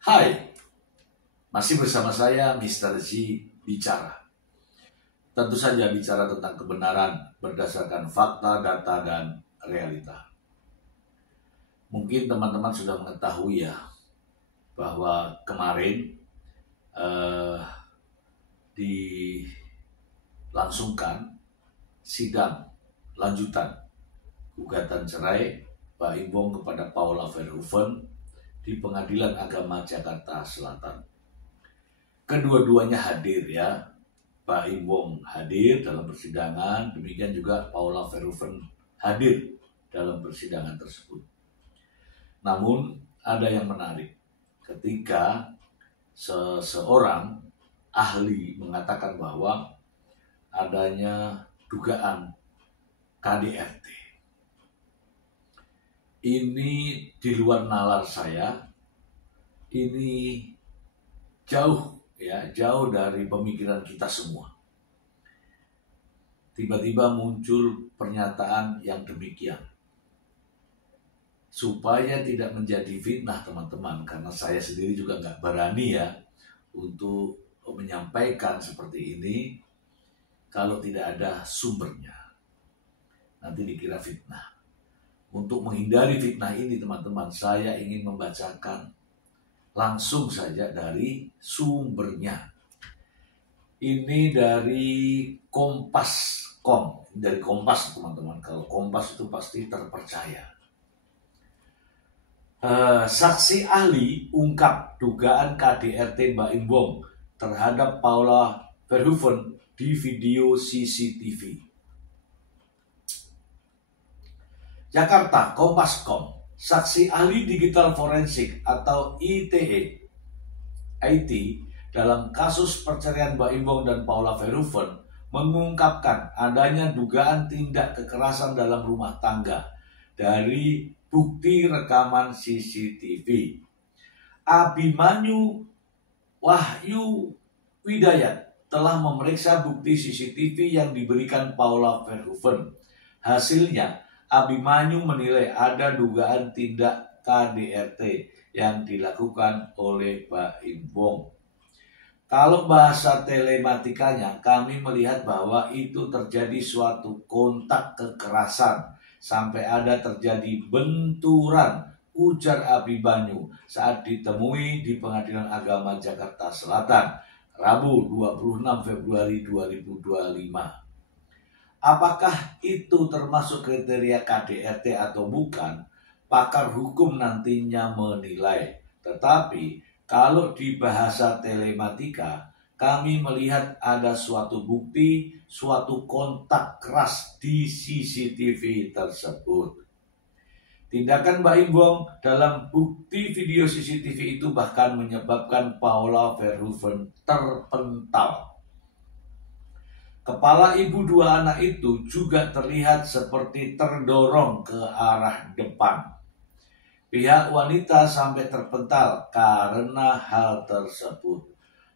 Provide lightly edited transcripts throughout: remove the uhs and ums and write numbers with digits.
Hai, masih bersama saya Mr. Z Bicara. Tentu saja bicara tentang kebenaran berdasarkan fakta, data, dan realita. Mungkin teman-teman sudah mengetahui ya, bahwa kemarin dilangsungkan sidang lanjutan gugatan cerai Pak Imbong kepada Paula Verhoeven di Pengadilan Agama Jakarta Selatan. Kedua-duanya hadir ya. Pak Imbong hadir dalam persidangan, demikian juga Paula Verhoeven hadir dalam persidangan tersebut. Namun ada yang menarik ketika seseorang ahli mengatakan bahwa adanya dugaan KDRT. Ini di luar nalar saya, ini jauh dari pemikiran kita semua. Tiba-tiba muncul pernyataan yang demikian. Supaya tidak menjadi fitnah teman-teman, karena saya sendiri juga nggak berani ya untuk menyampaikan seperti ini kalau tidak ada sumbernya. Nanti dikira fitnah. Untuk menghindari fitnah ini teman-teman, saya ingin membacakan langsung saja dari sumbernya. Ini dari Kompas.com, dari Kompas teman-teman. Kalau Kompas itu pasti terpercaya. Saksi ahli ungkap dugaan KDRT Mbak Imbong terhadap Paula Verhoeven di video CCTV. Jakarta, Kompas.com. Saksi ahli digital forensik atau ITE IT dalam kasus perceraian Mbak Imbong dan Paula Verhoeven mengungkapkan adanya dugaan tindak kekerasan dalam rumah tangga dari bukti rekaman CCTV. Abimanyu Wahyu Widayat telah memeriksa bukti CCTV yang diberikan Paula Verhoeven. Hasilnya, Abimanyu menilai ada dugaan tindak KDRT yang dilakukan oleh Mbak Imbong. Kalau bahasa telematikanya, kami melihat bahwa itu terjadi suatu kontak kekerasan sampai ada terjadi benturan, ujar Abimanyu saat ditemui di Pengadilan Agama Jakarta Selatan, Rabu 26 Februari 2025. Apakah itu termasuk kriteria KDRT atau bukan? Pakar hukum nantinya menilai. Tetapi kalau di bahasa telematika, kami melihat ada suatu bukti, suatu kontak keras di CCTV tersebut. Tindakan Mbak Imbong dalam bukti video CCTV itu bahkan menyebabkan Paula Verhoeven terpental. Kepala ibu dua anak itu juga terlihat seperti terdorong ke arah depan. Pihak wanita sampai terpental karena hal tersebut.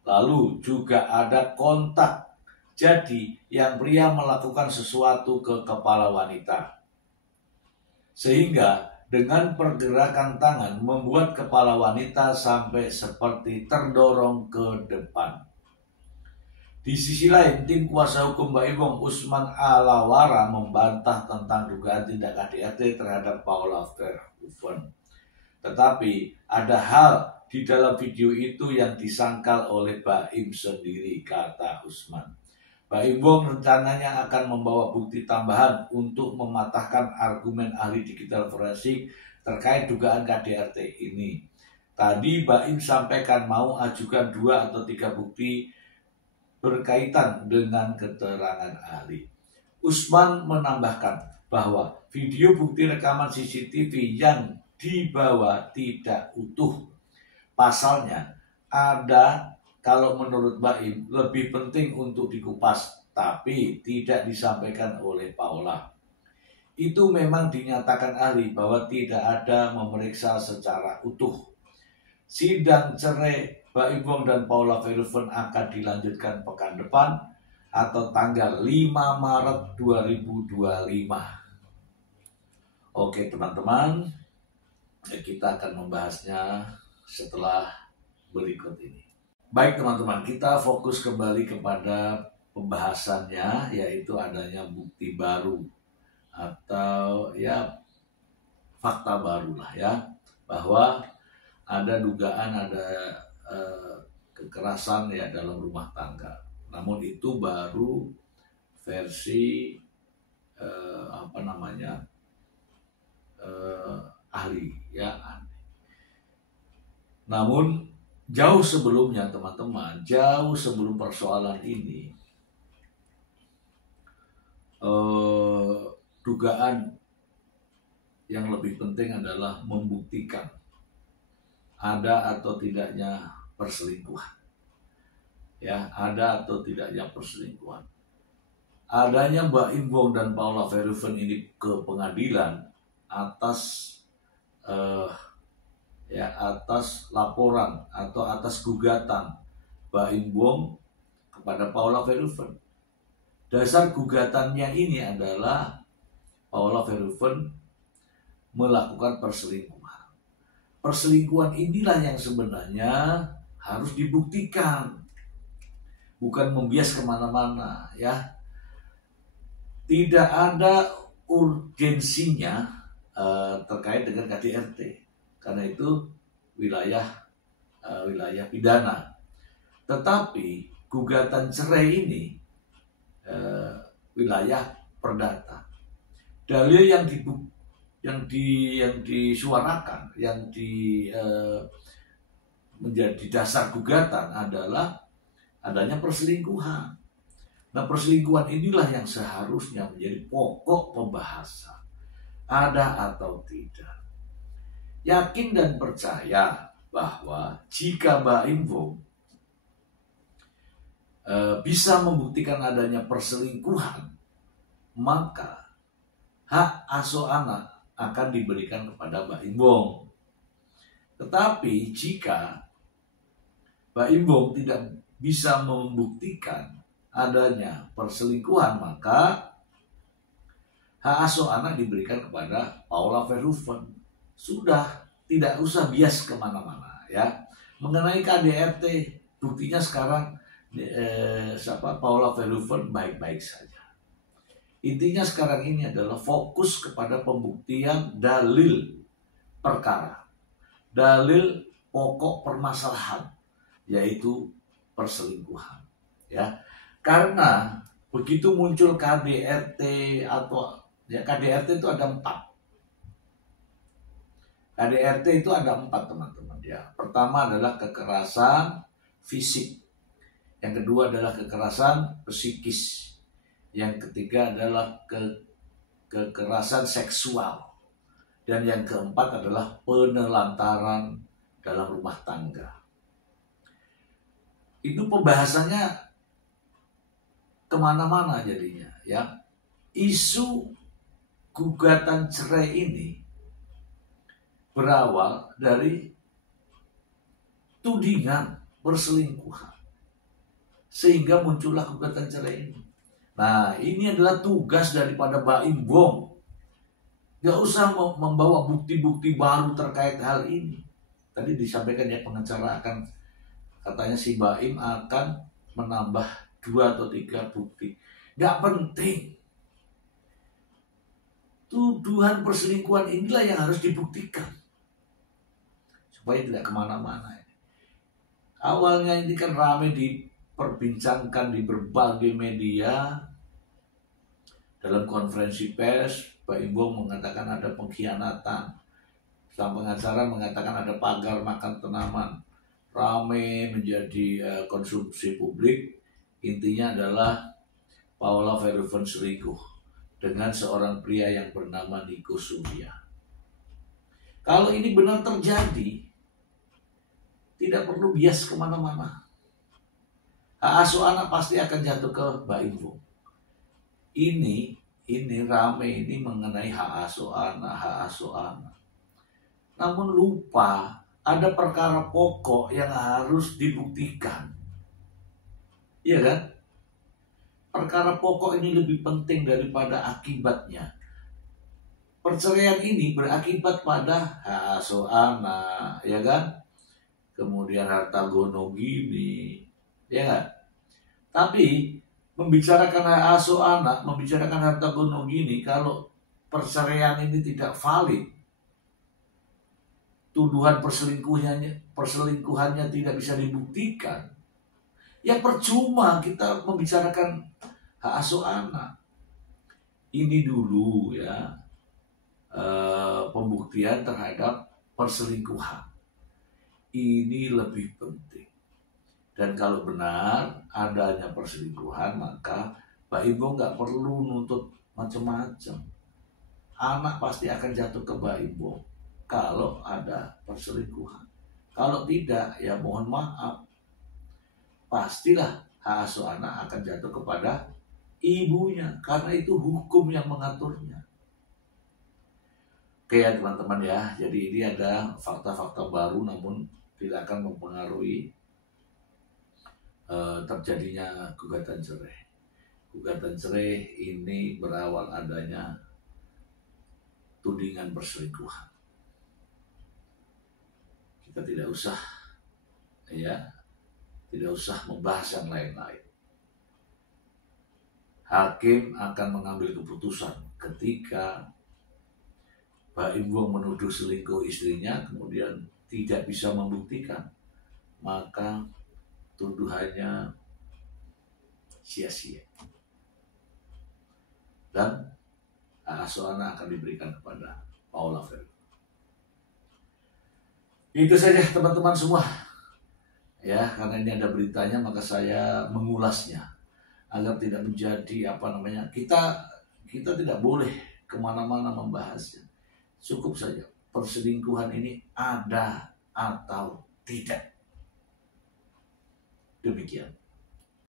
Lalu juga ada kontak. Jadi yang pria melakukan sesuatu ke kepala wanita. Sehingga dengan pergerakan tangan membuat kepala wanita sampai seperti terdorong ke depan. Di sisi lain, tim kuasa hukum Mbak Imbong Usman Alawara membantah tentang dugaan tindak KDRT terhadap Paula Verhoeven. Tetapi ada hal di dalam video itu yang disangkal oleh Mbak Im sendiri, kata Usman. Mbak Imbong rencananya akan membawa bukti tambahan untuk mematahkan argumen ahli digital forensik terkait dugaan KDRT ini. Tadi Mbak Im sampaikan mau ajukan 2 atau 3 bukti berkaitan dengan keterangan ahli. Usman menambahkan bahwa video bukti rekaman CCTV yang dibawa tidak utuh. Pasalnya ada, kalau menurut Baim, lebih penting untuk dikupas, tapi tidak disampaikan oleh Paula. Itu memang dinyatakan ahli bahwa tidak ada memeriksa secara utuh. Sidang cerai Mbak Imbong dan Paula Verhoeven akan dilanjutkan pekan depan atau tanggal 5 Maret 2025. Oke teman-teman, kita akan membahasnya setelah berikut ini. Baik teman-teman, kita fokus kembali kepada pembahasannya, yaitu adanya bukti baru atau ya fakta baru lah ya, bahwa ada dugaan ada kekerasan ya dalam rumah tangga. Namun itu baru versi ahli ya. Namun jauh sebelumnya teman-teman, jauh sebelum persoalan ini, dugaan yang lebih penting adalah membuktikan ada atau tidaknya perselingkuhan. Ya, ada atau tidaknya perselingkuhan. Adanya Mbak Imbong dan Paula Verhoeven ini ke pengadilan atas atas laporan atau atas gugatan Mbak Imbong kepada Paula Verhoeven. Dasar gugatannya ini adalah Paula Verhoeven melakukan perselingkuhan. Perselingkuhan inilah yang sebenarnya harus dibuktikan, bukan membias kemana-mana ya. Tidak ada urgensinya terkait dengan KDRT, karena itu wilayah pidana. Tetapi gugatan cerai ini wilayah perdata. Dalil yang disuarakan, menjadi dasar gugatan adalah adanya perselingkuhan. Nah, perselingkuhan inilah yang seharusnya menjadi pokok pembahasan. Ada atau tidak. Yakin dan percaya bahwa jika Mbak Imbong bisa membuktikan adanya perselingkuhan, maka hak asuh anak akan diberikan kepada Mbak Imbong. Tetapi jika Mbak Imbong tidak bisa membuktikan adanya perselingkuhan, maka hak asuh anak diberikan kepada Paula Verhoeven. Sudah, tidak usah bias kemana-mana ya. Mengenai KDRT, buktinya sekarang Paula Verhoeven baik-baik saja. Intinya sekarang ini adalah fokus kepada pembuktian dalil perkara, dalil pokok permasalahan, yaitu perselingkuhan ya. Karena begitu muncul KDRT atau ya, KDRT itu ada 4. KDRT itu ada 4 teman-teman ya. Pertama adalah kekerasan fisik, yang kedua adalah kekerasan psikis, yang ketiga adalah kekerasan seksual, dan yang keempat adalah penelantaran dalam rumah tangga. Itu pembahasannya kemana-mana jadinya ya. Isu gugatan cerai ini berawal dari tudingan perselingkuhan, sehingga muncullah gugatan cerai ini. Nah, ini adalah tugas daripada Mbak Imbong. Gak usah membawa bukti-bukti baru terkait hal ini. Tadi disampaikan ya, pengacara katanya si Mbak Im akan menambah 2 atau 3 bukti. Gak penting. Tuduhan perselingkuhan inilah yang harus dibuktikan, supaya tidak kemana-mana. Awalnya ini kan ramai diperbincangkan di berbagai media. Dalam konferensi pers, Mbak Imbong mengatakan ada pengkhianatan. Sang pengacara mengatakan ada pagar makan tanaman. Ramai menjadi konsumsi publik. Intinya adalah Paula Verhoeven selingkuh dengan seorang pria yang bernama Niko Surya. Kalau ini benar terjadi, tidak perlu bias kemana-mana. Hak asuh anak pasti akan jatuh ke Mbak Imbong. Ini rame ini mengenai hak asuh anak. Namun lupa ada perkara pokok yang harus dibuktikan. Iya kan? Perkara pokok ini lebih penting daripada akibatnya. Perceraian ini berakibat pada hak asuh anak, ya kan? kemudian harta gono gini, ya nggak? Tapi membicarakan hak asuh anak, membicarakan harta gono gini, kalau perceraian ini tidak valid, tuduhan perselingkuhannya tidak bisa dibuktikan, ya percuma kita membicarakan hak asuh anak. Ini dulu ya, pembuktian terhadap perselingkuhan. Ini lebih penting. Dan kalau benar adanya perselingkuhan, maka Mbak Ibu nggak perlu nuntut macam-macam. Anak pasti akan jatuh ke Mbak Ibu kalau ada perselingkuhan. Kalau tidak, ya mohon maaf, pastilah hak asuh anak akan jatuh kepada ibunya, karena itu hukum yang mengaturnya. Oke ya teman-teman ya, jadi ini ada fakta-fakta baru namun tidak akan mempengaruhi terjadinya gugatan cerai. Gugatan cerai ini berawal adanya tudingan perselingkuhan. Kita tidak usah membahas yang lain-lain. Hakim akan mengambil keputusan ketika Mbak Ibu menuduh selingkuh istrinya kemudian tidak bisa membuktikan, maka tuduhannya sia-sia dan hak asuh anak akan diberikan kepada Paula Verhoeven. Itu saja teman-teman semua ya, karena ini ada beritanya maka saya mengulasnya agar tidak menjadi kita tidak boleh kemana-mana membahasnya. Cukup saja perselingkuhan ini ada atau tidak. Demikian.